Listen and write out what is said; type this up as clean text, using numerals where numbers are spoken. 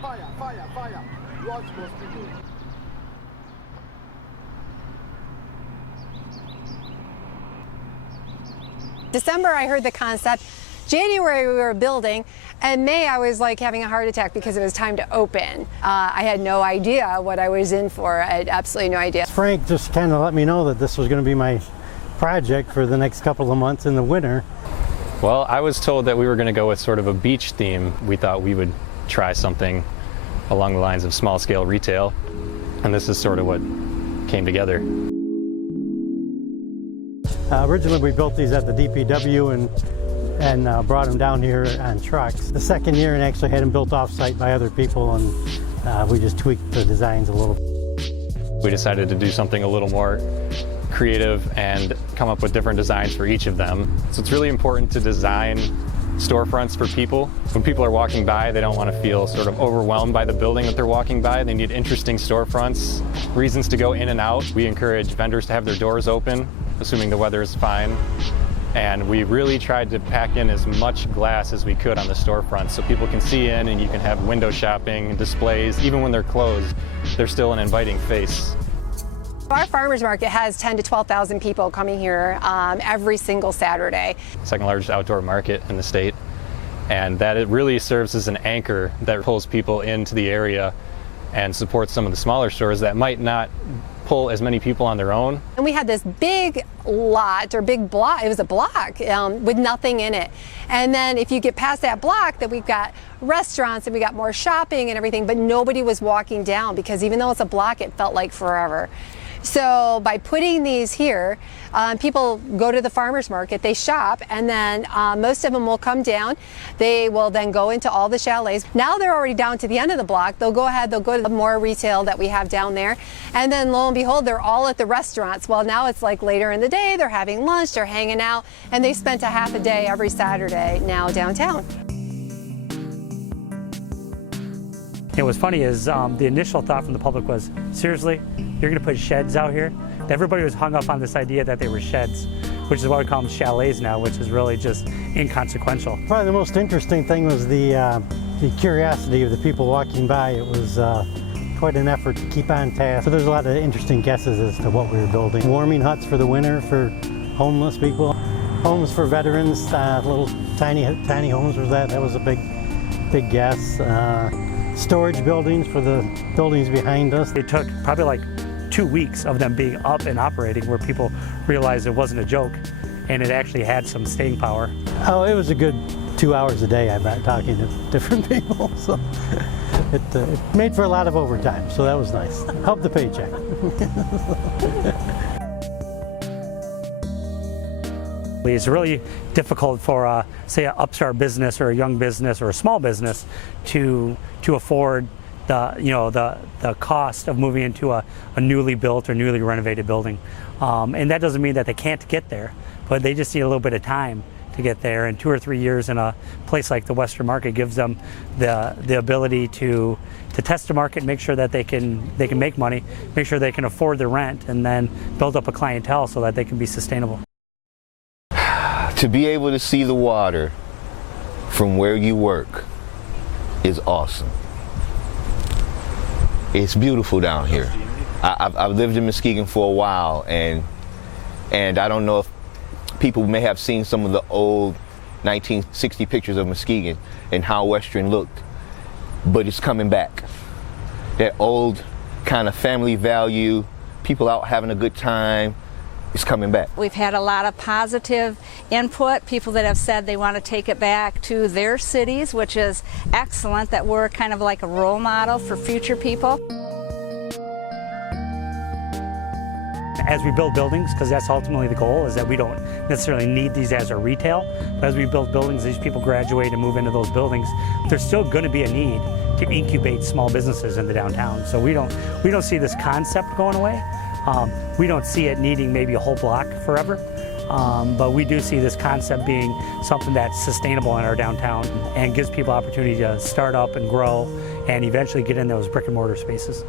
Fire, fire, fire. Watch Muskegon. December, I heard the concept. January, we were building. And May, I was like having a heart attack because it was time to open. I had no idea what I was in for. I had absolutely no idea. Frank just kind of let me know that this was going to be my project for the next couple of months in the winter. Well, I was told that we were going to go with sort of a beach theme. We thought we would try something along the lines of small-scale retail, and this is sort of what came together. Originally, we built these at the DPW and brought them down here on trucks. The second year, and actually had them built off-site by other people, and we just tweaked the designs a little. We decided to do something a little more creative and come up with different designs for each of them. So it's really important to design storefronts for people. When people are walking by, they don't want to feel sort of overwhelmed by the building that they're walking by. They need interesting storefronts, reasons to go in and out. We encourage vendors to have their doors open, assuming the weather is fine. And we really tried to pack in as much glass as we could on the storefront so people can see in and you can have window shopping, displays. Even when they're closed, they're still an inviting face. Our farmers market has 10 to 12,000 people coming here every single Saturday. Second largest outdoor market in the state. And that it really serves as an anchor that pulls people into the area and supports some of the smaller stores that might not pull as many people on their own. And we had this big lot or big block, it was a block with nothing in it. And then if you get past that block, that we've got restaurants and we got more shopping and everything, but nobody was walking down because even though it's a block, it felt like forever. So by putting these here, people go to the farmers market, they shop, and then most of them will come down. They will then go into all the chalets. Now they're already down to the end of the block. They'll go ahead, they'll go to the more retail that we have down there. And then lo and behold, they're all at the restaurants. Well, now it's like later in the day, they're having lunch, they're hanging out, and they spent a half a day every Saturday now downtown. What's funny is the initial thought from the public was, seriously, you're going to put sheds out here? Everybody was hung up on this idea that they were sheds, which is why we call them chalets now, which is really just inconsequential. Probably the most interesting thing was the curiosity of the people walking by. It was quite an effort to keep on task. So there's a lot of interesting guesses as to what we were building. Warming huts for the winter for homeless people. Homes for veterans, little tiny homes was that. That was a big guess. Storage buildings for the buildings behind us. It took probably like 2 weeks of them being up and operating where people realized it wasn't a joke and it actually had some staying power. Oh, it was a good 2 hours a day, I bet, talking to different people. So it made for a lot of overtime, so that was nice. Helped the paycheck. It's really difficult for, say, an upstart business or a young business or a small business to afford the cost of moving into a newly built or newly renovated building. And that doesn't mean that they can't get there, but they just need a little bit of time to get there. And 2 or 3 years in a place like the Western Market gives them the ability to test the market, make sure that they can make money, make sure they can afford the rent, and then build up a clientele so that they can be sustainable. To be able to see the water from where you work is awesome. It's beautiful down here. I've lived in Muskegon for a while, and I don't know if people may have seen some of the old 1960 pictures of Muskegon and how Western looked, but it's coming back. That old kind of family value, people out having a good time, it's coming back. We've had a lot of positive input, people that have said they want to take it back to their cities, which is excellent, that we're kind of like a role model for future people. As we build buildings, because that's ultimately the goal, is that we don't necessarily need these as our retail, but as we build buildings, these people graduate and move into those buildings, there's still going to be a need to incubate small businesses in the downtown. So we don't see this concept going away. We don't see it needing maybe a whole block forever, but we do see this concept being something that's sustainable in our downtown and gives people opportunity to start up and grow and eventually get in those brick and mortar spaces.